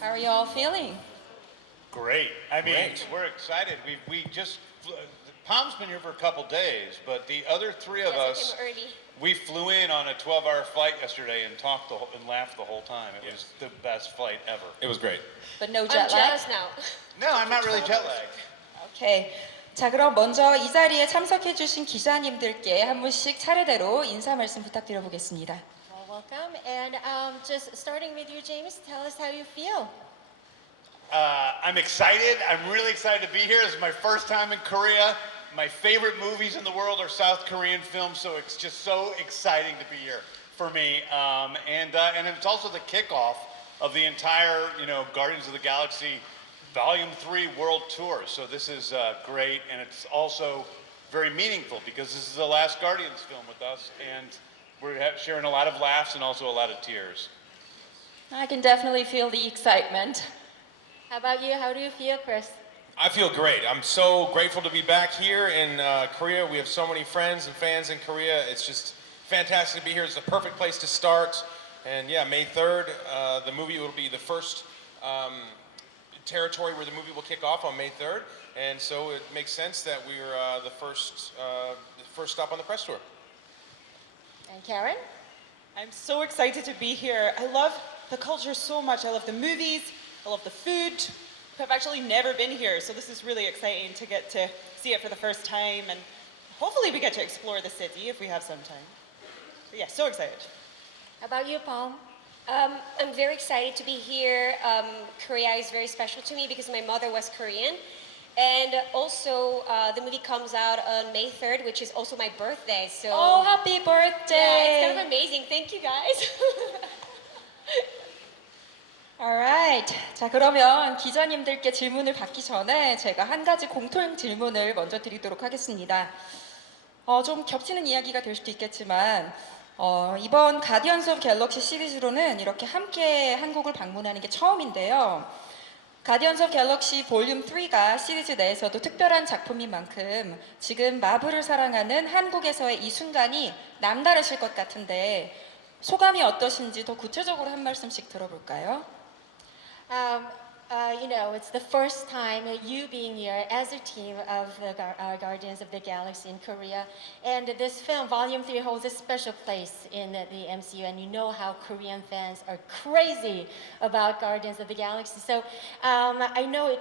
How are you all feeling? Great. I mean, we're excited. We just Palm's been here for a couple days, but the other three of us, we flew in on a 12-hour flight yesterday and talked and laughed the whole time. It was the best flight ever. It was great. But no jet lag? now. No, I'm not really jet lagged. 오케이. 자, 그럼 먼저 이 자리에 참석해주신 기자님들께 한 분씩 차례대로 인사 말씀 부탁드려 보겠습니다. Well, welcome. And just starting with you, James, tell us how you feel. I'm excited. I'm really excited to be here. This is my first time in Korea. My favorite movies in the world are South Korean films, so it's just so exciting to be here for me. And it's also the kickoff of the entire, Guardians of the Galaxy Volume 3 World Tour. So this is great, and it's also very meaningful because this is the last Guardians film with us, and we're sharing a lot of laughs and also a lot of tears. I can definitely feel the excitement. How about you? How do you feel, Chris? I feel great. I'm so grateful to be back here in Korea. We have so many friends and fans in Korea. It's just fantastic to be here. It's the perfect place to start. And yeah, May 3rd, the movie will be the first territory where the movie will kick off on May 3rd. And so it makes sense that we're the first stop on the press tour. And Karen? I'm so excited to be here. I love the culture so much. I love the movies. I love the food. I've actually never been here, so this is really exciting to get to see it for the first time, and hopefully we get to explore the city if we have some time. So yeah, so excited. How about you, Paul? I'm very excited to be here. Korea is very special to me because my mother was Korean. And also, the movie comes out on May 3rd, which is also my birthday. So Oh, happy birthday! yeah, it's kind of amazing. Thank you, guys. Alright. 자, 그러면 기자님들께 질문을 받기 전에 제가 한 가지 공통 질문을 먼저 드리도록 하겠습니다. 좀 겹치는 이야기가 될 수도 있겠지만 이번 가디언즈 오브 갤럭시 시리즈로는 이렇게 함께 한국을 방문하는 게 처음인데요. 가디언즈 오브 갤럭시 볼륨 3가 시리즈 내에서도 특별한 작품인 만큼 지금 마블을 사랑하는 한국에서의 이 순간이 남다르실 것 같은데 소감이 어떠신지 더 구체적으로 한 말씀씩 들어볼까요? It's the first time you being here as a team of the Guardians of the Galaxy in Korea. And this film, Volume 3, holds a special place in the MCU. And you know how Korean fans are crazy about Guardians of the Galaxy. So I know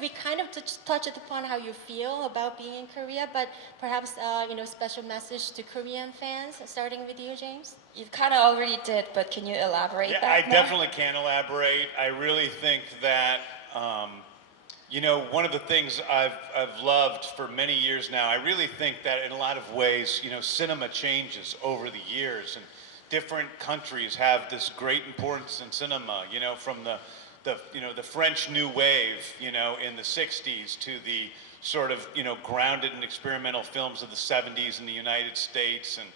we kind of touched upon how you feel about being in Korea, but perhaps, special message to Korean fans, starting with you, James? You kind of already did, but can you elaborate Yeah, that I more? definitely can elaborate. I really think that, one of the things I've loved for many years now, I really think that in a lot of ways, cinema changes over the years, and different countries have this great importance in cinema, from the French New Wave, in the 60s to the sort of, grounded and experimental films of the 70s in the United States, and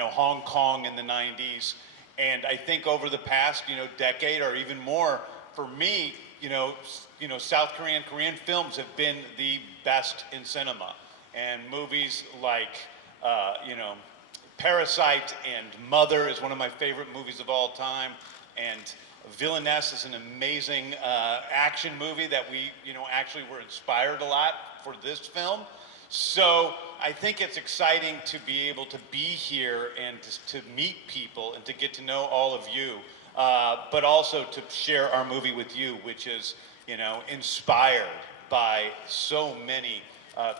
Hong Kong in the 90s. And I think over the past, decade or even more, for me, South Korean films have been the best in cinema. And movies like, Parasite and Mother is one of my favorite movies of all time. And Villainess is an amazing action movie that we, actually were inspired a lot for this film. So I think it's exciting to be able to be here and to meet people and to get to know all of you, but also to share our movie with you, which is, inspired by so many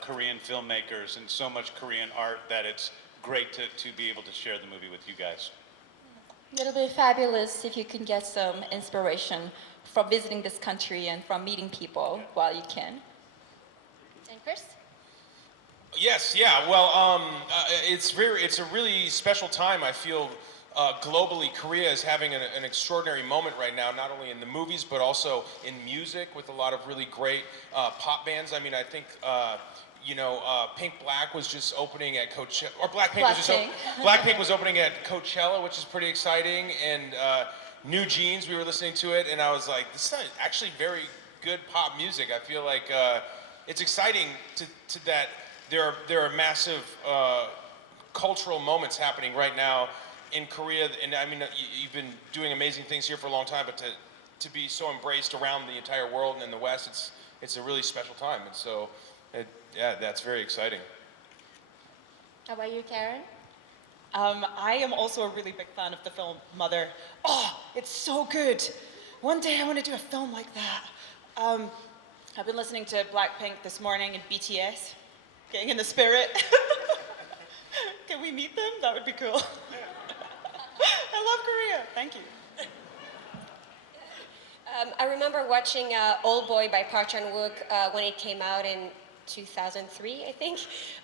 Korean filmmakers and so much Korean art that it's great to be able to share the movie with you guys. It'll be fabulous if you can get some inspiration from visiting this country and from meeting people while you can. And Chris? Yes, yeah. Well, it's a really special time. I feel globally, Korea is having an extraordinary moment right now, not only in the movies but also in music with a lot of really great pop bands. I mean, I think Pink Black was just opening at Coachella, or Blackpink was opening at Coachella, which is pretty exciting. And New Jeans, we were listening to it, and I was like, this is actually very good pop music. I feel like it's exciting to that. There are massive cultural moments happening right now in Korea, and I mean, you've been doing amazing things here for a long time, but to be so embraced around the entire world and in the West. It's a really special time, and so yeah, that's very exciting. How about you, Karen? I am also a really big fan of the film Mother. Oh, it's so good. One day I want to do a film like that. I've been listening to Blackpink this morning and BTS, getting in the spirit. Can we meet them? That would be cool. I love Korea. Thank you. I remember watching Old Boy by Park Chan-wook when it came out in 2003, I think,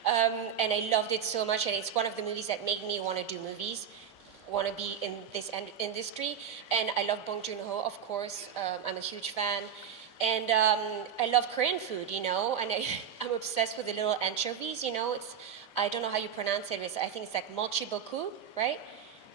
and I loved it so much, and it's one of the movies that made me want to do movies, want to be in this industry, and I love Bong Joon-ho, of course. I'm a huge fan, and I love Korean food, you know, and I'm obsessed with the little anchovies, you know. I don't know how you pronounce it, but I think it's like molchiboku, right?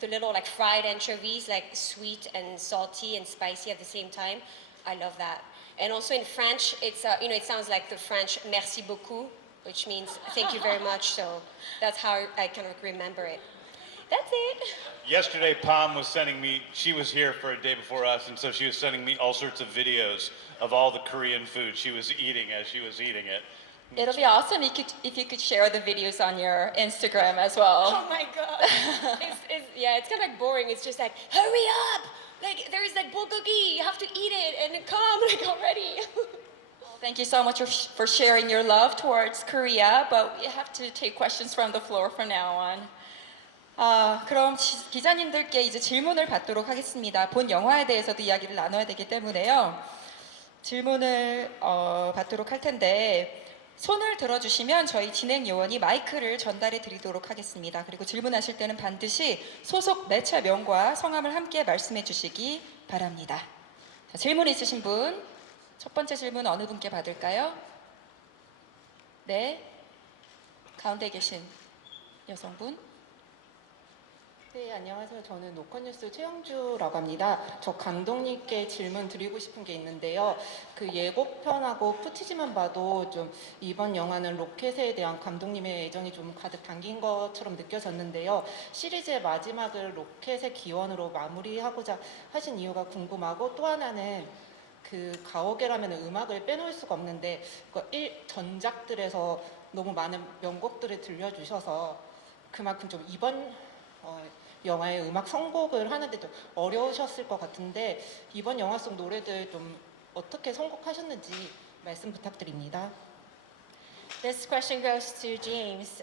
The little like fried anchovies, like sweet and salty and spicy at the same time. I love that. And also in French, it's you know, it sounds like the French merci beaucoup, which means thank you very much. So that's how I kind of remember it. That's it. Yesterday, Pam was sending me, she was here for a day before us, and so she was sending me all sorts of videos of all the Korean food she was eating as she was eating it. It'll be awesome if you could share the videos on your Instagram as well. Oh my god. Yeah, it's kind of like boring. It's just like, hurry up! Like, there's like bulgogi, you have to eat it and come like already. Thank you so much for sharing your love towards Korea, but we have to take questions from the floor from now on. 그럼 기자님들께 이제 질문을 받도록 하겠습니다. 본 영화에 대해서도 이야기를 나눠야 되기 때문에요. 질문을 받도록 할 텐데 손을 들어주시면 저희 진행 요원이 마이크를 전달해 드리도록 하겠습니다. 그리고 질문하실 때는 반드시 소속 매체명과 성함을 함께 말씀해 주시기 바랍니다. 자, 질문 있으신 분, 첫 번째 질문 어느 분께 받을까요? 네, 가운데 계신 여성분. 네, 안녕하세요. 저는 노컷뉴스 최영주라고 합니다. 저 감독님께 질문 드리고 싶은 게 있는데요. 그 예고편하고 푸티지만 봐도 좀 이번 영화는 로켓에 대한 감독님의 애정이 좀 가득 담긴 것처럼 느껴졌는데요. 시리즈의 마지막을 로켓의 기원으로 마무리하고자 하신 이유가 궁금하고, 또 하나는 그 가오갤하면 음악을 빼놓을 수가 없는데 전작들에서 너무 많은 명곡들을 들려주셔서 그만큼 좀 이번 영화의 음악 선곡을 하는데 좀 어려우셨을 것 같은데, 이번 영화 속 노래들 좀 어떻게 선곡하셨는지 말씀 부탁드립니다. This question goes to James.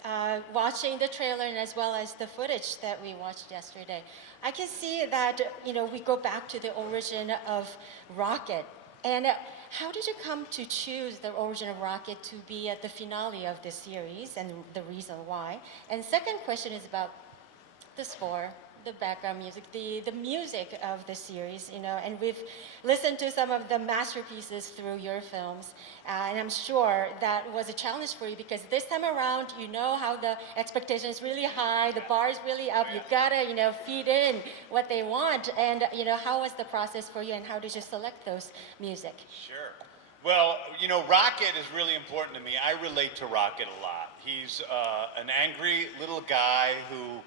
Watching the trailer and as well as the footage that we watched yesterday, I can see that, you know, we go back to the origin of Rocket. And how did you come to choose the origin of Rocket to be at the finale of this series, and the reason why? And second question is about the score, the background music, the music of the series, you know, and we've listened to some of the masterpieces through your films, and I'm sure that was a challenge for you because this time around, you know how the expectation is really high, the bar is really up, you gotta, you know, feed in what they want, and, you know, how was the process for you and how did you select those music? Sure. Well, you know, Rocket is really important to me. I relate to Rocket a lot. He's an angry little guy who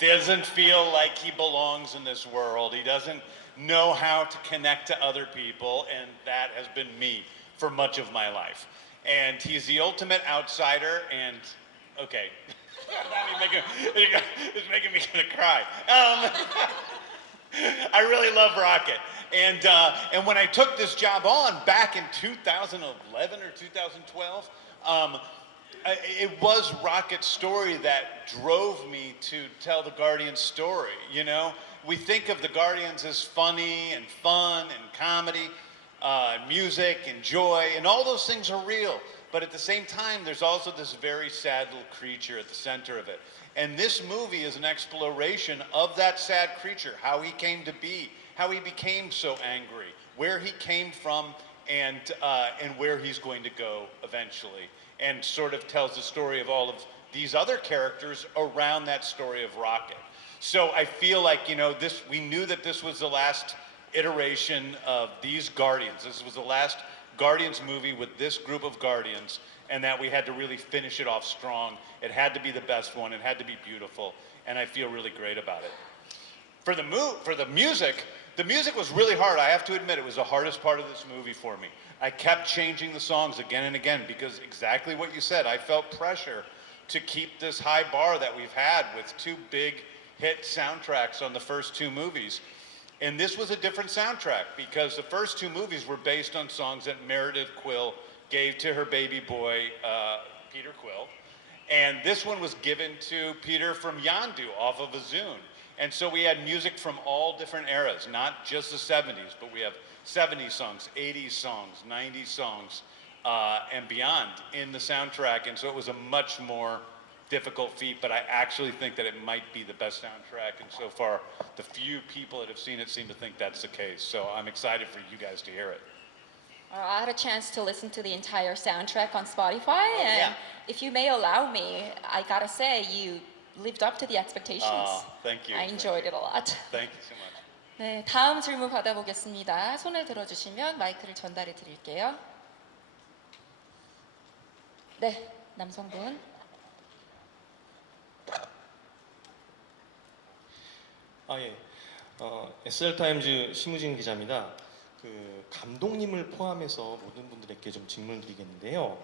doesn't feel like he belongs in this world. He doesn't know how to connect to other people, and that has been me for much of my life. And he's the ultimate outsider, and okay, it's making me gonna cry. I really love Rocket. And when I took this job on back in 2011 or 2012, it was Rocket's story that drove me to tell the Guardians story. You know, we think of the Guardians as funny and fun and comedy, music and joy, and all those things are real. But at the same time, there's also this very sad little creature at the center of it. And this movie is an exploration of that sad creature, how he came to be, how he became so angry, where he came from, and where he's going to go eventually. And sort of tells the story of all of these other characters around that story of Rocket. So I feel like, you know, we knew that this was the last iteration of these Guardians. This was the last Guardians movie with this group of Guardians, and that we had to really finish it off strong. It had to be the best one. It had to be beautiful, and I feel really great about it. For the music, The music was really hard. I have to admit, it was the hardest part of this movie for me. I kept changing the songs again and again because exactly what you said, I felt pressure to keep this high bar that we've had with two big hit soundtracks on the first two movies. And this was a different soundtrack because the first two movies were based on songs that Meredith Quill gave to her baby boy, Peter Quill. And this one was given to Peter from Yondu off of a Zune. And so we had music from all different eras, not just the 70s, but we have 70s songs, 80s songs, 90s songs, and beyond in the soundtrack. And so it was a much more difficult feat, but I actually think that it might be the best soundtrack. And so far, the few people that have seen it seem to think that's the case. So I'm excited for you guys to hear it. I had a chance to listen to the entire soundtrack on Spotify, and yeah. if you may allow me, I gotta say you lived up to the expectations. Thank you. I enjoyed it a lot. Thank you so much. 네, 다음 질문 받아보겠습니다. 손을 들어주시면 마이크를 전달해 드릴게요. 네, 남성분. 예. SR타임즈 심우진 기자입니다. 그 감독님을 포함해서 모든 분들에게 좀 질문을 드리겠는데요.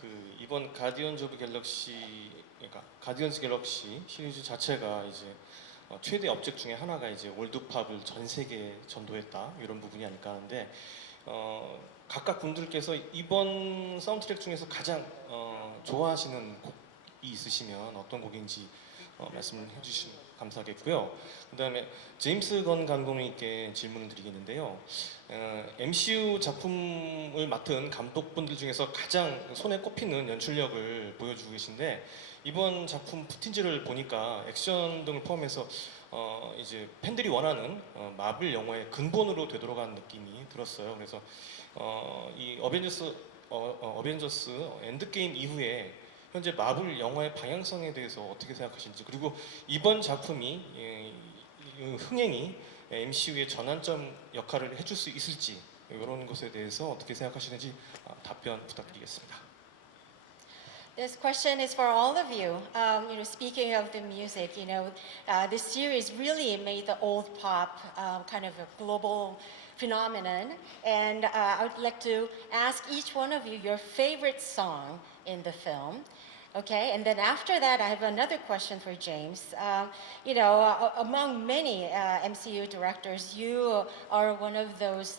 그 이번 가디언즈 오브 갤럭시, 그러니까 가디언즈 갤럭시 시리즈 자체가 이제 최대 업적 중에 하나가 이제 월드팝을 전 세계에 전도했다 이런 부분이 아닐까 하는데 각각 분들께서 이번 사운드트랙 중에서 가장 좋아하시는 곡이 있으시면 어떤 곡인지 말씀해 주시면 감사하겠고요. 그다음에 제임스 건 감독님께 질문을 드리겠는데요. MCU 작품을 맡은 감독분들 중에서 가장 손에 꼽히는 연출력을 보여주고 계신데 이번 작품 푸틴지를 보니까 액션 등을 포함해서 이제 팬들이 원하는 마블 영화의 근본으로 되돌아간 느낌이 들었어요. 그래서 이 어벤져스 엔드게임 이후에 현재 마블 영화의 방향성에 대해서 어떻게 생각하시는지, 그리고 이번 작품이 흥행이 MCU의 전환점 역할을 해줄 수 있을지 이런 것에 대해서 어떻게 생각하시는지 답변 부탁드리겠습니다. This question is for all of you. Speaking of the music, this series really made the old pop kind of a global phenomenon. And I would like to ask each one of you your favorite song in the film. Okay, and then after that, I have another question for James. Among many MCU directors, you are one of those,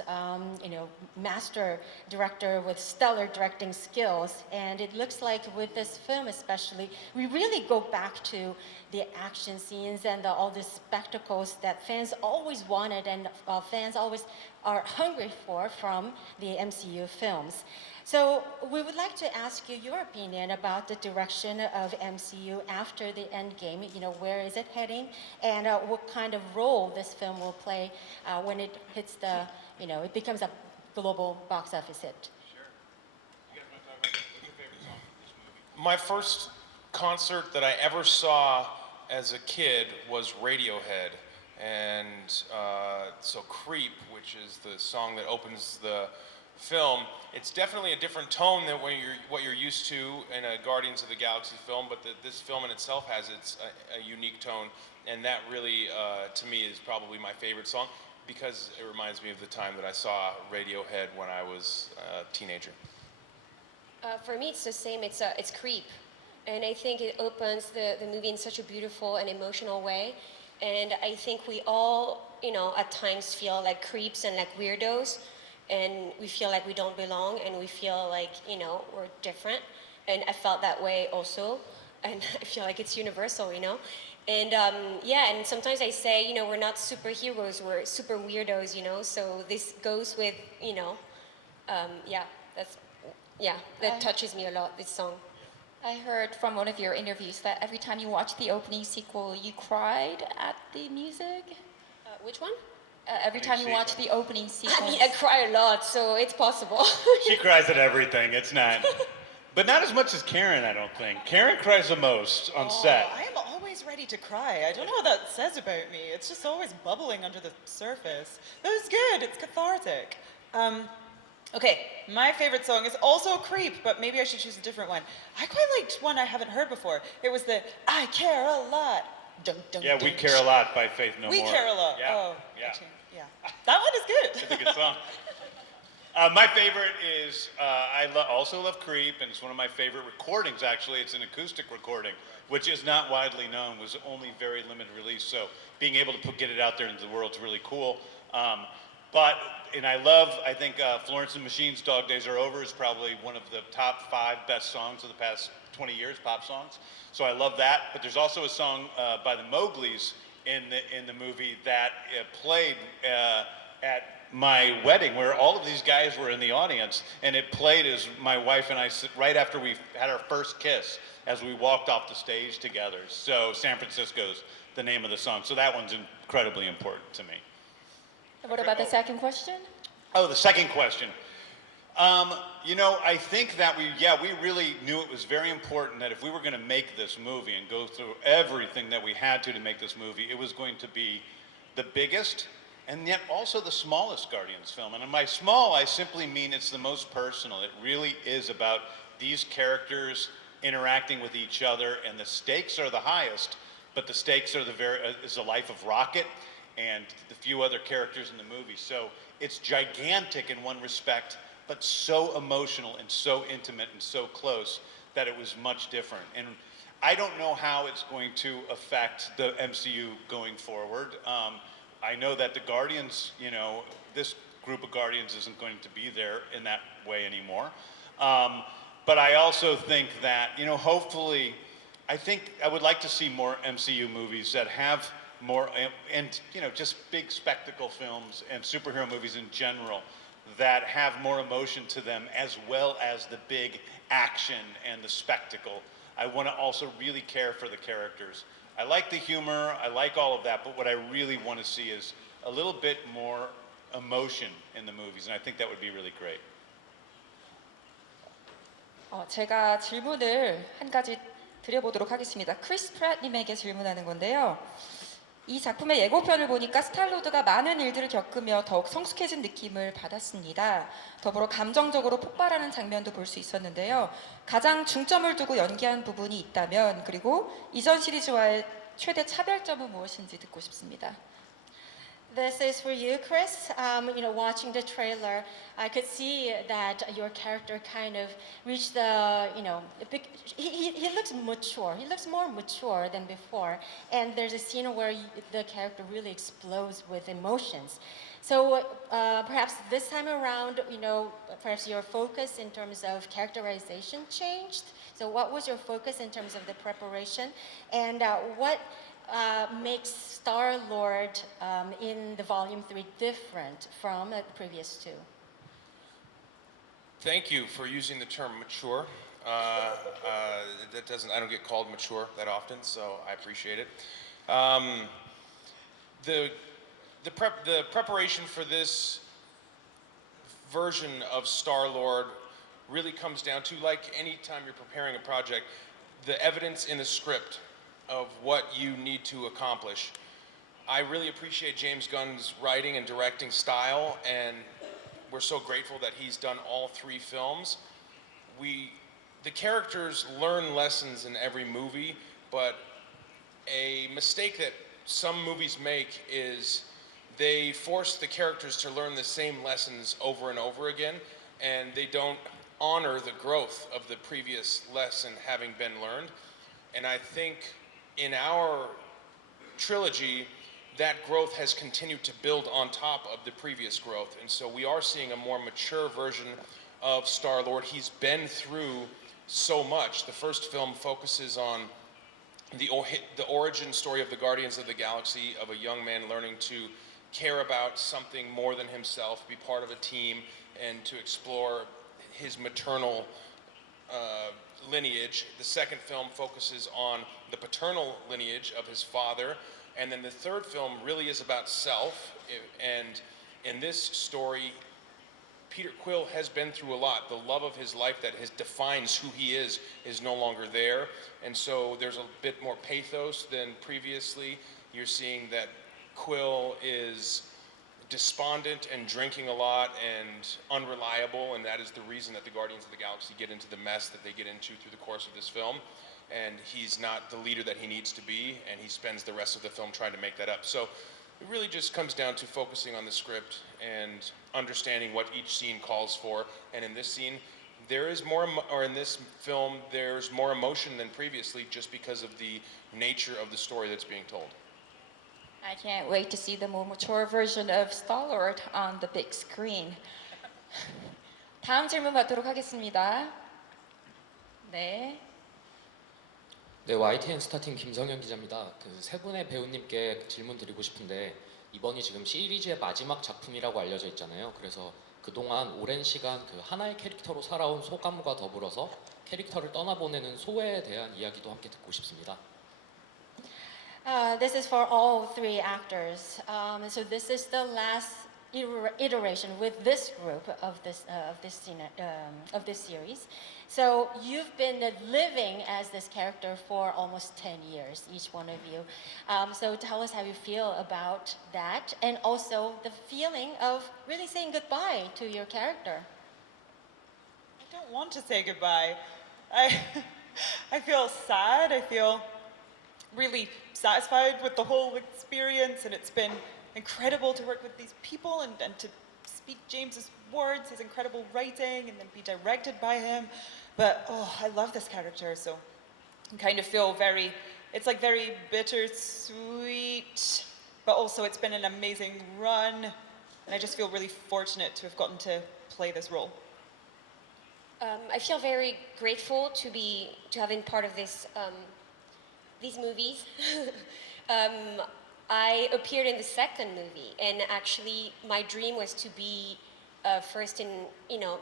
master director with stellar directing skills. And it looks like with this film especially, we really go back to the action scenes and all the spectacles that fans always wanted and fans always are hungry for from the MCU films. So we would like to ask you your opinion about the direction of MCU after the end game. Where is it heading, and what kind of role this film will play when it hits it becomes a global box office hit. Sure. You guys want to talk about what's your favorite song from this movie? My first concert that I ever saw as a kid was Radiohead, and so Creep, which is the song that opens the film, it's definitely a different tone than what you're used to in a Guardians of the Galaxy film, but this film in itself has a unique tone, and that really, to me, is probably my favorite song because it reminds me of the time that I saw Radiohead when I was a teenager. For me, it's the same. It's Creep, and I think it opens the movie in such a beautiful and emotional way, and I think we all, at times feel like creeps and like weirdos. And we feel like we don't belong, and we feel like, we're different. And I felt that way also. And I feel like it's universal, And and sometimes I say, we're not superheroes, we're super weirdos, So this goes with, that touches me a lot, this song. I heard from one of your interviews that every time you watched the opening sequel, you cried at the music. Which one? Every time you watch the opening sequence. I mean, I cry a lot, so it's possible. She cries at everything. It's not. But not as much as Karen, I don't think. Karen cries the most on set. I am always ready to cry. I don't know what that says about me. It's just always bubbling under the surface. That was good. It's cathartic. Okay, my favorite song is also Creep, but maybe I should choose a different one. I quite liked one I haven't heard before. It was the I Care a Lot. Dun, dun, Yeah, dun, We Care a Lot by Faith No We More. Care a Lot. Yeah. Oh, Yeah. actually. Yeah, that one is good. It's a good song. My favorite is, also love Creep, and it's one of my favorite recordings, actually. It's an acoustic recording, which is not widely known, was only very limited release, so being able to get it out there into the world is really cool. I think Florence and the Machine's Dog Days Are Over is probably one of the top 5 best songs of the past 20 years, pop songs. So I love that, but there's also a song by the Mowglis in the movie that played at my wedding, where all of these guys were in the audience, and it played as my wife and I, right after we had our first kiss, as we walked off the stage together. So San Francisco's the name of the song. So that one's incredibly important to me. What about the second question? Oh, the second question. I think that we really knew it was very important that if we were going to make this movie and go through everything that we had to make this movie, it was going to be the biggest and yet also the smallest Guardians film. And by small, I simply mean it's the most personal. It really is about these characters interacting with each other, and the stakes are the highest, but the stakes are is the life of Rocket and the few other characters in the movie. So it's gigantic in one respect, but so emotional and so intimate and so close that it was much different. And I don't know how it's going to affect the MCU going forward. I know that the Guardians, this group of Guardians isn't going to be there in that way anymore. But I also think that, hopefully, I would like to see more MCU movies that have more, and just big spectacle films and superhero movies in general that have more emotion to them, as well as the big action and the spectacle. I want to also really care for the characters. I like the humor, I like all of that, but what I really want to see is a little bit more emotion in the movies, and I think that would be really great. 제가 질문을 한 가지 드려보도록 하겠습니다. 크리스 프랫님에게 질문하는 건데요. 이 작품의 예고편을 보니까 스타로드가 많은 일들을 겪으며 더욱 성숙해진 느낌을 받았습니다. 더불어 감정적으로 폭발하는 장면도 볼 수 있었는데요. 가장 중점을 두고 연기한 부분이 있다면, 그리고 이전 시리즈와의 최대 차별점은 무엇인지 듣고 싶습니다. This is for you, Chris. Watching the trailer, I could see that your character kind of reached he looks mature. He looks more mature than before. And there's a scene where the character really explodes with emotions. So perhaps this time around, perhaps your focus in terms of characterization changed. So what was your focus in terms of the preparation? And what makes Star-Lord in the Volume 3 different from the previous two? Thank you for using the term mature. I don't get called mature that often, so I appreciate it. The preparation for this version of Star-Lord really comes down to, like any time you're preparing a project, the evidence in the script of what you need to accomplish. I really appreciate James Gunn's writing and directing style, and we're so grateful that he's done all 3 films. The characters learn lessons in every movie, but a mistake that some movies make is they force the characters to learn the same lessons over and over again, and they don't honor the growth of the previous lesson having been learned. And I think in our trilogy, that growth has continued to build on top of the previous growth. And so we are seeing a more mature version of Star-Lord. He's been through so much. The first film focuses on the origin story of the Guardians of the Galaxy, of a young man learning to care about something more than himself, be part of a team, and to explore his maternal lineage. The second film focuses on the paternal lineage of his father, and then the third film really is about self. And in this story, Peter Quill has been through a lot. The love of his life that defines who he is no longer there, and so there's a bit more pathos than previously. You're seeing that Quill is despondent and drinking a lot and unreliable, and that is the reason that the Guardians of the Galaxy get into the mess that they get into through the course of this film. And he's not the leader that he needs to be, and he spends the rest of the film trying to make that up. So it really just comes down to focusing on the script and understanding what each scene calls for. And in this scene, there is more, or in this film, there's more emotion than previously just because of the nature of the story that's being told. I can't wait to see the more mature version of Star-Lord on the big screen. 다음 질문 받도록 하겠습니다. 네. 네, YTN 스타팀 김성현 기자입니다. 그 세 분의 배우님께 질문 드리고 싶은데 이번이 지금 시리즈의 마지막 작품이라고 알려져 있잖아요. 그래서 그동안 오랜 시간 그 하나의 캐릭터로 살아온 소감과 더불어서 캐릭터를 떠나보내는 소회에 대한 이야기도 함께 듣고 싶습니다. This is for all three actors. So this is the last iteration with this group of this series. So you've been living as this character for almost 10 years, each one of you. So tell us how you feel about that, and also the feeling of really saying goodbye to your character. I don't want to say goodbye. I feel sad. I feel really satisfied with the whole experience, and it's been incredible to work with these people and to speak James's words, his incredible writing, and then be directed by him. But I love this character, so I kind of feel it's like very bittersweet, but also it's been an amazing run, and I just feel really fortunate to have gotten to play this role. I feel very grateful to have been part of these movies. I appeared in the second movie, and actually my dream was to be first in,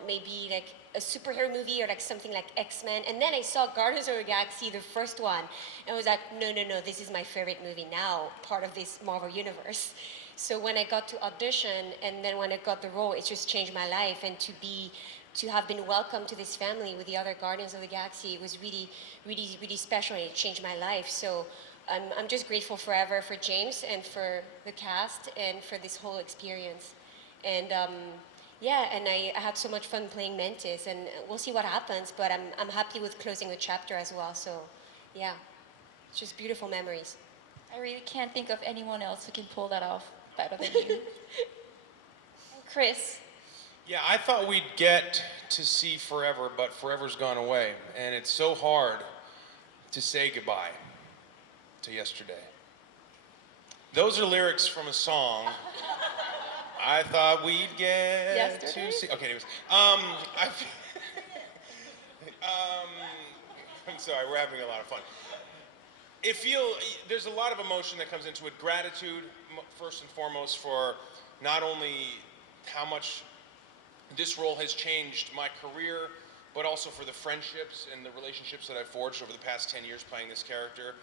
maybe like a superhero movie or like something like X-Men. And then I saw Guardians of the Galaxy, the first one, and I was like, no, this is my favorite movie now, part of this Marvel universe. So when I got to audition, and then when I got the role, it just changed my life. And to have been welcomed to this family with the other Guardians of the Galaxy, it was really, really, really special, and it changed my life. So I'm just grateful forever for James and for the cast and for this whole experience. And and I had so much fun playing Mantis, and we'll see what happens, but I'm happy with closing the chapter as well. So yeah, it's just beautiful memories. I really can't think of anyone else who can pull that off better than you. Chris. Yeah, I thought we'd get to see Forever, but Forever's gone away, and it's so hard to say goodbye to yesterday. Those are lyrics from a song. I thought we'd get Yesterday? to see. Okay, anyways, I'm sorry, we're having a lot of fun. There's a lot of emotion that comes into it. Gratitude, first and foremost, for not only how much this role has changed my career, but also for the friendships and the relationships that I've forged over the past 10 years playing this character.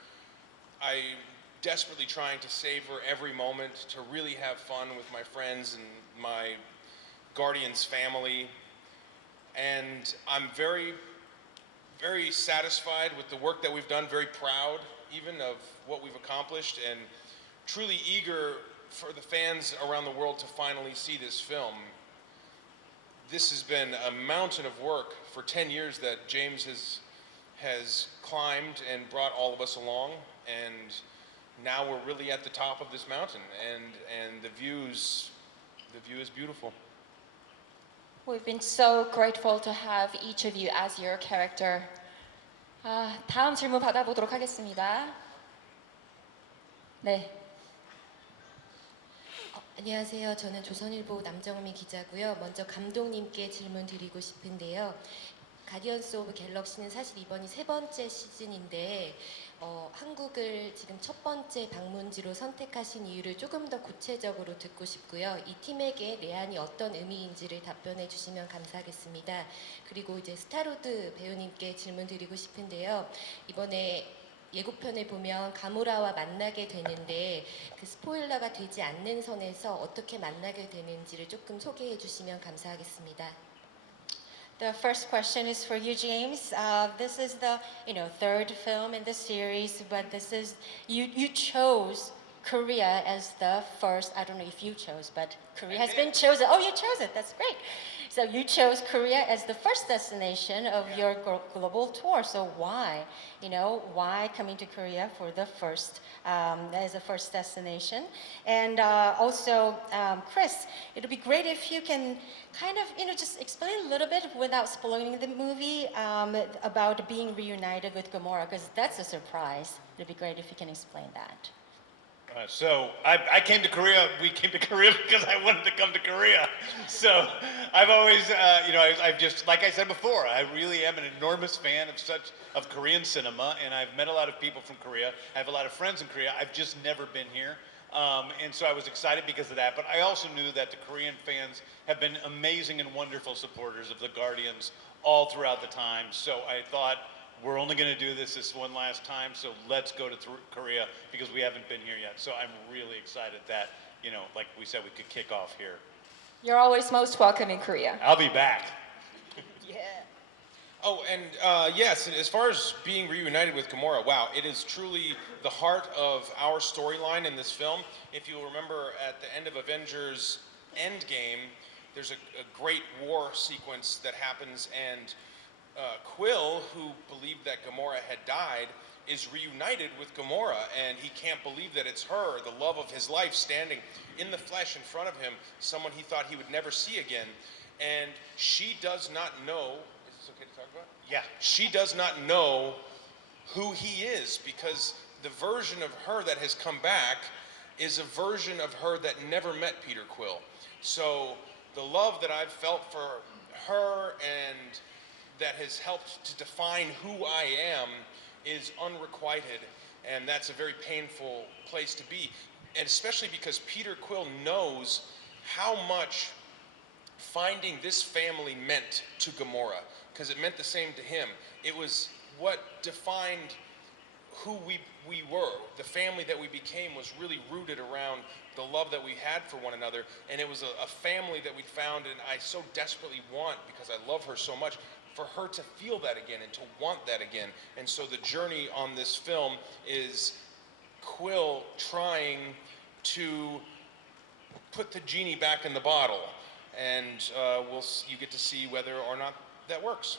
I'm desperately trying to savor every moment, to really have fun with my friends and my Guardians family. And I'm very, very satisfied with the work that we've done, very proud even of what we've accomplished, and truly eager for the fans around the world to finally see this film. This has been a mountain of work for 10 years that James has climbed and brought all of us along, and now we're really at the top of this mountain, and the view is beautiful. We've been so grateful to have each of you as your character. 다음 질문 받아보도록 하겠습니다. 네. 안녕하세요. 저는 조선일보 남정미 기자고요. 먼저 감독님께 질문 드리고 싶은데요. 가디언즈 오브 갤럭시는 사실 이번이 세 번째 시즌인데 한국을 지금 첫 번째 방문지로 선택하신 이유를 조금 더 구체적으로 듣고 싶고요. 이 팀에게 내한이 어떤 의미인지를 답변해 주시면 감사하겠습니다. 그리고 이제 스타로드 배우님께 질문 드리고 싶은데요. 이번에 예고편을 보면 가모라와 만나게 되는데 그 스포일러가 되지 않는 선에서 어떻게 만나게 되는지를 조금 소개해 주시면 감사하겠습니다. The first question is for you, James. This is the third film in the series, but this is you chose Korea as the first, I don't know if you chose, but Korea has been chosen. Oh, you chose it, that's great. So you chose Korea as the first destination of your global tour. So why? You know, why coming to Korea for the first, as a first destination? And also, Chris, it would be great if you can kind of, you know, just explain a little bit without spoiling the movie about being reunited with Gamora, because that's a surprise. It would be great if you can explain that. So I came to Korea. We came to Korea because I wanted to come to Korea. So I've always, I've just, like I said before, I really am an enormous fan of Korean cinema, and I've met a lot of people from Korea. I have a lot of friends in Korea. I've just never been here, and so I was excited because of that. But I also knew that the Korean fans have been amazing and wonderful supporters of the Guardians all throughout the time. So I thought, we're only going to do this one last time, so let's go to Korea because we haven't been here yet. So I'm really excited that, you know, like we said, we could kick off here. You're always most welcome in Korea. I'll be back. Yeah. Oh, and yes, as far as being reunited with Gamora, wow, it is truly the heart of our storyline in this film. If you'll remember, at the end of Avengers Endgame, there's a great war sequence that happens, and Quill, who believed that Gamora had died, is reunited with Gamora, and he can't believe that it's her, the love of his life, standing in the flesh in front of him, someone he thought he would never see again. And she does not know, is this okay to talk about? Yeah. She does not know who he is, because the version of her that has come back is a version of her that never met Peter Quill. So the love that I've felt for her and that has helped to define who I am is unrequited, and that's a very painful place to be, and especially because Peter Quill knows how much finding this family meant to Gamora, because it meant the same to him. It was what defined who we were. The family that we became was really rooted around the love that we had for one another, and it was a family that we'd found, and I so desperately want, because I love her so much, for her to feel that again and to want that again. And so the journey on this film is Quill trying to put the genie back in the bottle, and you get to see whether or not that works.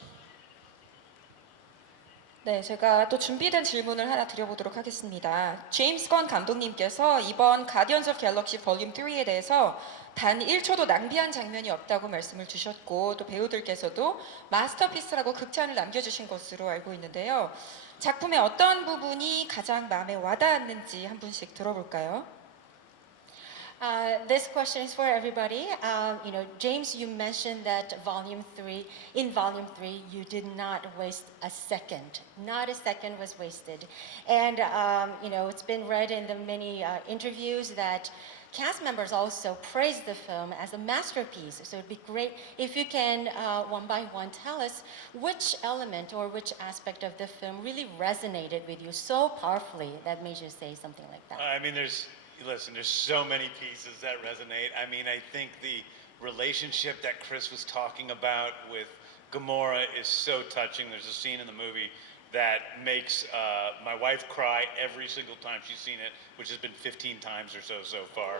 네, 제가 또 준비된 질문을 하나 드려보도록 하겠습니다. 제임스 건 감독님께서 이번 가디언즈 오브 갤럭시 볼륨 3에 대해서 단 1초도 낭비한 장면이 없다고 말씀을 주셨고, 또 배우들께서도 마스터피스라고 극찬을 남겨주신 것으로 알고 있는데요. 작품의 어떤 부분이 가장 마음에 와닿았는지 한 분씩 들어볼까요? This question is for everybody. James, you mentioned that in Volume 3, you did not waste a second. Not a second was wasted. And, it's been read in the many interviews that cast members also praised the film as a masterpiece. So it'd be great if you can, one by one, tell us which element or which aspect of the film really resonated with you so powerfully that made you say something like that. I mean, there's so many pieces that resonate. I mean, I think the relationship that Chris was talking about with Gamora is so touching. There's a scene in the movie that makes my wife cry every single time she's seen it, which has been 15 times or so far.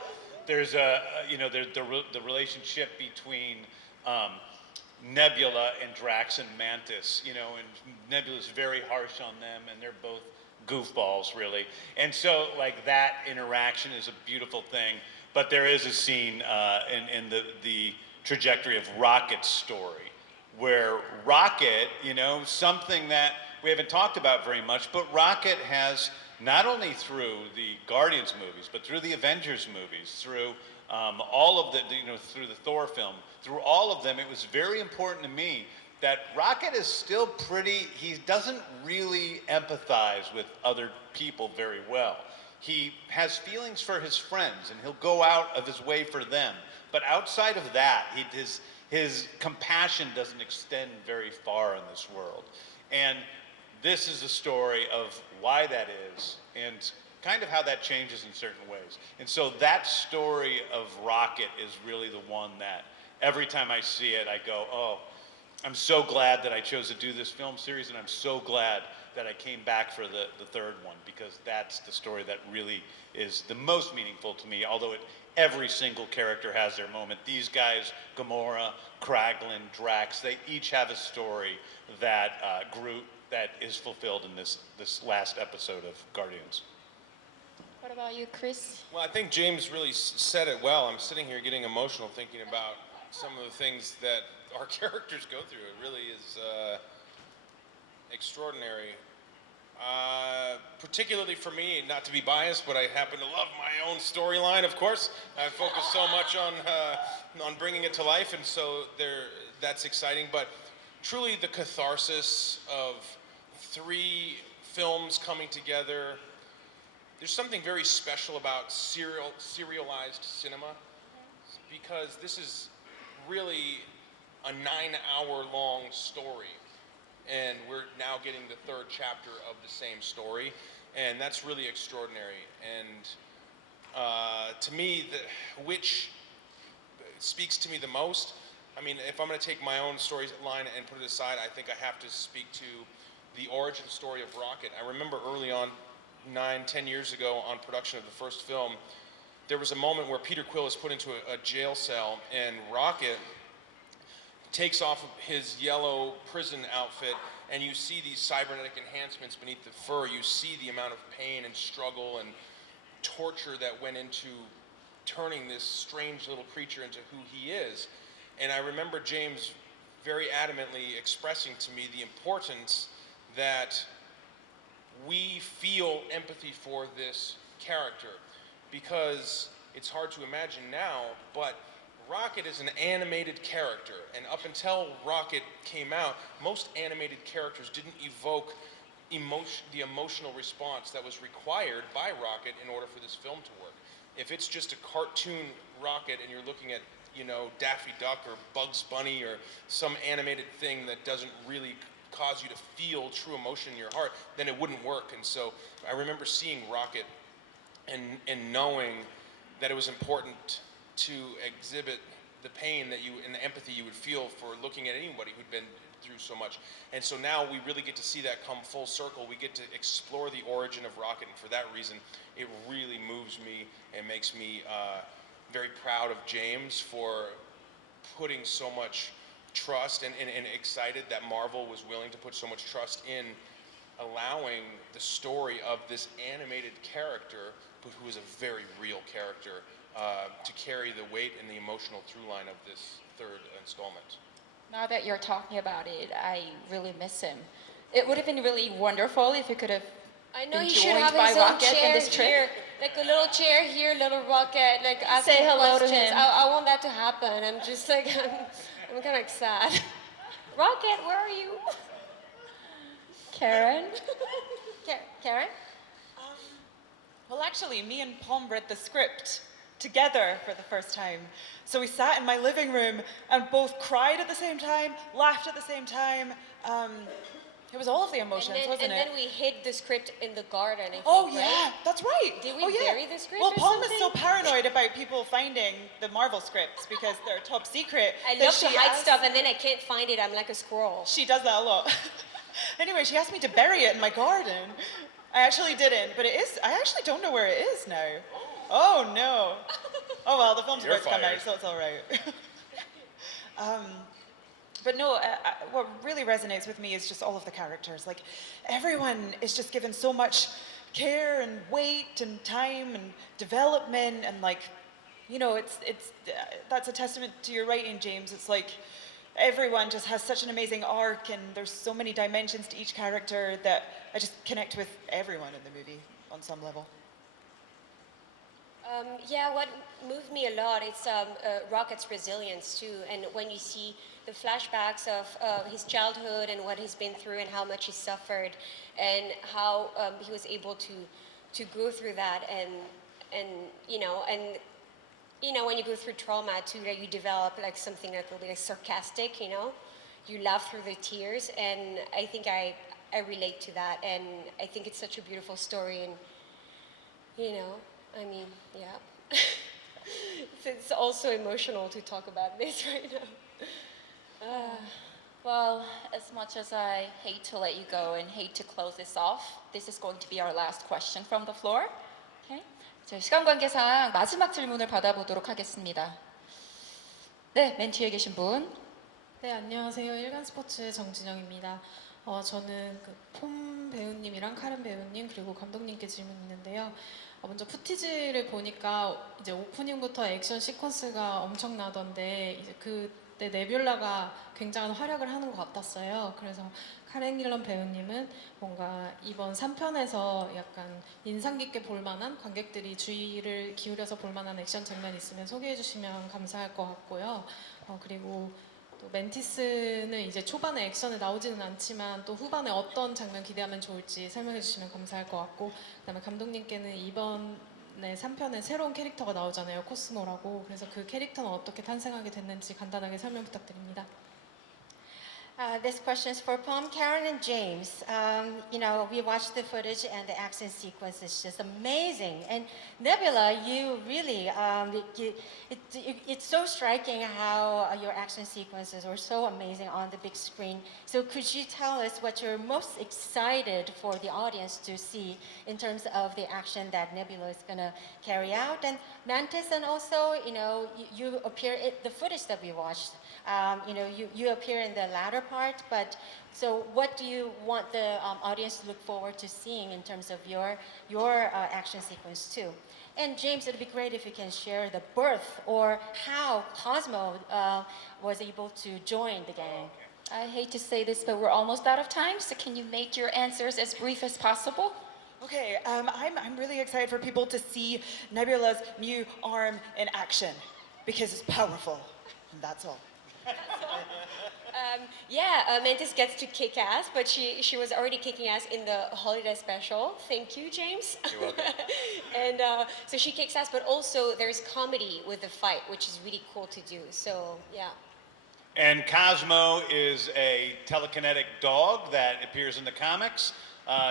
There's the relationship between Nebula and Drax and Mantis, and Nebula's very harsh on them, and they're both goofballs, really. And so, like, that interaction is a beautiful thing. But there is a scene in the trajectory of Rocket's story, where Rocket, something that we haven't talked about very much, but Rocket has, not only through the Guardians movies, but through the Avengers movies, through all of through the Thor film, through all of them, it was very important to me that Rocket is still he doesn't really empathize with other people very well. He has feelings for his friends, and he'll go out of his way for them. But outside of that, his compassion doesn't extend very far in this world. And this is a story of why that is, and kind of how that changes in certain ways. And so that story of Rocket is really the one that every time I see it, I go, oh, I'm so glad that I chose to do this film series, and I'm so glad that I came back for the third one, because that's the story that really is the most meaningful to me, although every single character has their moment. These guys, Gamora, Kraglin, Drax, they each have a story that that is fulfilled in this last episode of Guardians. What about you, Chris? Well, I think James really said it well. I'm sitting here getting emotional thinking about some of the things that our characters go through. It really is extraordinary. Particularly for me, not to be biased, but I happen to love my own storyline, of course. I focus so much on bringing it to life, and so that's exciting. But truly the catharsis of 3 films coming together. There's something very special about serialized cinema, because this is really a 9-hour-long story, and we're now getting the 3rd chapter of the same story, and that's really extraordinary. And to me, which speaks to me the most, I mean, if I'm going to take my own storyline and put it aside, I think I have to speak to the origin story of Rocket. I remember early on, 9-10 years ago, on production of the first film, there was a moment where Peter Quill is put into a jail cell, and Rocket takes off his yellow prison outfit, and you see these cybernetic enhancements beneath the fur. You see the amount of pain and struggle and torture that went into turning this strange little creature into who he is. And I remember James very adamantly expressing to me the importance that we feel empathy for this character, because it's hard to imagine now, but Rocket is an animated character, and up until Rocket came out, most animated characters didn't evoke the emotional response that was required by Rocket in order for this film to work. If it's just a cartoon Rocket and you're looking at, you know, Daffy Duck or Bugs Bunny or some animated thing that doesn't really cause you to feel true emotion in your heart, then it wouldn't work. And so I remember seeing Rocket and knowing that it was important to exhibit the pain that and the empathy you would feel for looking at anybody who'd been through so much. And so now we really get to see that come full circle. We get to explore the origin of Rocket, and for that reason, it really moves me and makes me very proud of James for putting so much trust and excited that Marvel was willing to put so much trust in allowing the story of this animated character, but who is a very real character, to carry the weight and the emotional through line of this 3rd installment. Now that you're talking about it, I really miss him. It would have been really wonderful if you could have I know been he should joined have by his own Rocket in chair this trip. here, like a little chair here, little Rocket, like asking Say hello to questions. him. I want that to happen. I'm just like, I'm kind of sad. Rocket, where are you? Karen? Karen? Well, actually, me and Pom read the script together for the first time. So we sat in my living room and both cried at the same time, laughed at the same time. It was all of the emotions, wasn't and it? then we hid the script in the garden, I think, Oh right? yeah, that's right. Did we oh, yeah. bury the script Well, or Pom is so something? paranoid about people finding the Marvel scripts because they're top secret. I that love to she hide asked- stuff and then I can't find it. I'm like a squirrel. She does that a lot. Anyway, she asked me to bury it in my garden. I actually didn't, but I actually don't know where it is now. Oh no. Oh well, the film's You're about to come fired. out, so it's all right. But no, what really resonates with me is just all of the characters. Like, everyone is just given so much care and weight and time and development, and like, you know, that's a testament to your writing, James. It's like everyone just has such an amazing arc, and there's so many dimensions to each character that I just connect with everyone in the movie on some level. Yeah, what moved me a lot is Rocket's resilience too, and when you see the flashbacks of his childhood and what he's been through and how much he suffered, and how he was able to go through that, and you know when you go through trauma too, that you develop like something that will be like sarcastic, you know, you laugh through the tears, and I think I relate to that, and I think it's such a beautiful story, and you know. I mean, yeah. It's also emotional to talk about this right now. Well, as much as I hate to let you go and hate to close this off, this is going to be our last question from the floor. Okay. 저 시간 관계상 마지막 질문을 받아보도록 하겠습니다. 네, 맨 뒤에 계신 분. 네, 안녕하세요. 일간스포츠 정진영입니다. 저는 폼 배우님이랑 카른 배우님 그리고 감독님께 질문이 있는데요. 먼저 푸티지를 보니까 이제 오프닝부터 액션 시퀀스가 엄청나던데 이제 그때 네뷸라가 굉장한 활약을 하는 것 같았어요. 그래서 카렌 길런 배우님은 뭔가 이번 3편에서 약간 인상 깊게 볼만한 관객들이 주의를 기울여서 볼만한 액션 장면이 있으면 소개해 주시면 감사할 것 같고요. 그리고 또 멘티스는 이제 초반에 액션에 나오지는 않지만 또 후반에 어떤 장면 기대하면 좋을지 설명해 주시면 감사할 것 같고, 그다음에 감독님께는 이번에 3편에 새로운 캐릭터가 나오잖아요, 코스모라고. 그래서 그 캐릭터는 어떻게 탄생하게 됐는지 간단하게 설명 부탁드립니다. This question is for Pom, Karen, and James. You know, we watched the footage and the action sequence is just amazing. And Nebula, you really, it's so striking how your action sequences are so amazing on the big screen. So could you tell us what you're most excited for the audience to see in terms of the action that Nebula is going to carry out? And Mantis, and also, you know, you appear in the footage that we watched. You know, you appear in the latter part, but so what do you want the audience to look forward to seeing in terms of your action sequence too? And James, it'd be great if you can share the birth or how Cosmo was able to join the gang. I hate to say this, but we're almost out of time, so can you make your answers as brief as possible? Okay, I'm really excited for people to see Nebula's new arm in action because it's powerful, and that's all. Mantis gets to kick ass, but she was already kicking ass in the holiday special. Thank you, James. You're welcome. And so she kicks ass, but also there's comedy with the fight, which is really cool to do. So yeah. And Cosmo is a telekinetic dog that appears in the comics.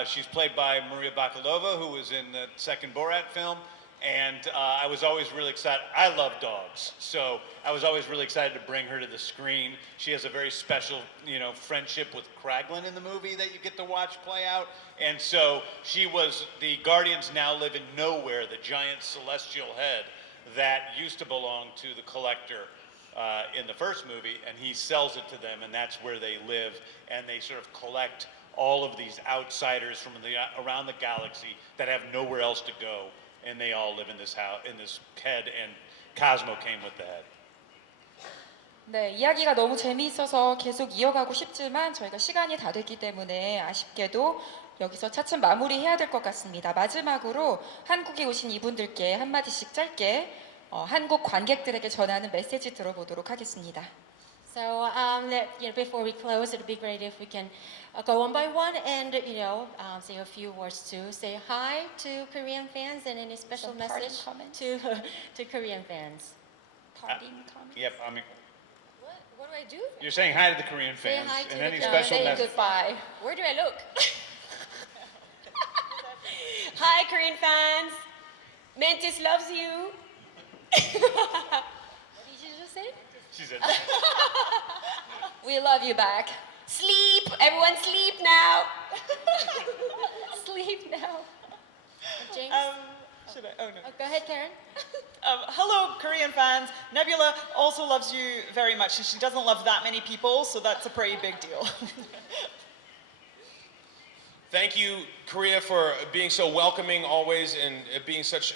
She's played by Maria Bakalova, who was in the second Borat film. And I was always really excited. I love dogs, so I was always really excited to bring her to the screen. She has a very special, you know, friendship with Kraglin in the movie that you get to watch play out. And so she was the Guardians Now Live in Nowhere, the giant celestial head that used to belong to the Collector in the first movie, and he sells it to them, and that's where they live. And they sort of collect all of these outsiders from around the galaxy that have nowhere else to go. And they all live in this house, in this head, and Cosmo came with the head. 네, 이야기가 너무 재미있어서 계속 이어가고 싶지만 저희가 시간이 다 됐기 때문에 아쉽게도 여기서 차츰 마무리해야 될 것 같습니다. 마지막으로 한국에 오신 이분들께 한마디씩 짧게 한국 관객들에게 전하는 메시지 들어보도록 하겠습니다. So before we close, it'd be great if we can go one by one and say a few words to say hi to Korean fans and any special Some parting message comments? to Korean fans. Parting comments? Yep, I mean, What do I do? you're saying hi to the Korean Say fans, hi to and the any Korean special Saying message. goodbye. Where do I look? Hi, Korean fans. Mantis loves you. What did you just say? She said, We love you back. Sleep. Everyone sleep now. Sleep now. James, Should I? Oh no. go ahead, Karen. Hello, Korean fans. Nebula also loves you very much, and she doesn't love that many people, so that's a pretty big deal. Thank you, Korea, for being so welcoming always and being such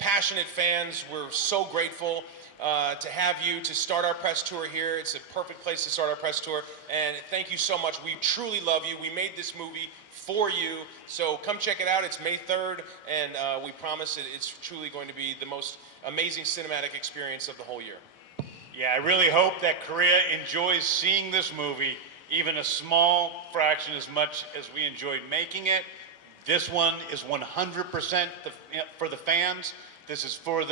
passionate fans. We're so grateful to have you to start our press tour here. It's a perfect place to start our press tour. And thank you so much. We truly love you. We made this movie for you. So come check it out. It's May 3rd, and we promise it's truly going to be the most amazing cinematic experience of the whole year. yeah, I really hope that Korea enjoys seeing this movie, even a small fraction as much as we enjoyed making it. This one is 100% for the fans. This is for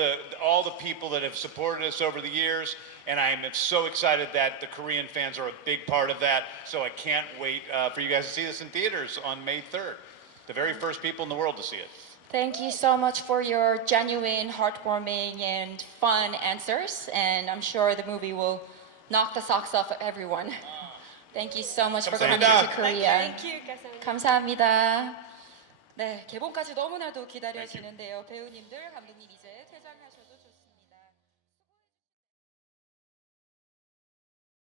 all the people that have supported us over the years, and I am so excited that the Korean fans are a big part of that. So I can't wait for you guys to see this in theaters on May 3rd. The very first people in the world to see it. Thank you so much for your genuine, heartwarming, and fun answers. And I'm sure the movie will knock the socks off of everyone. Thank you so much for coming to 감사합니다. Korea. Thank you. 감사합니다. 감사합니다. 네, 개봉까지 너무나도 기다려지는데요. 배우님들, 감독님 이제 퇴장하시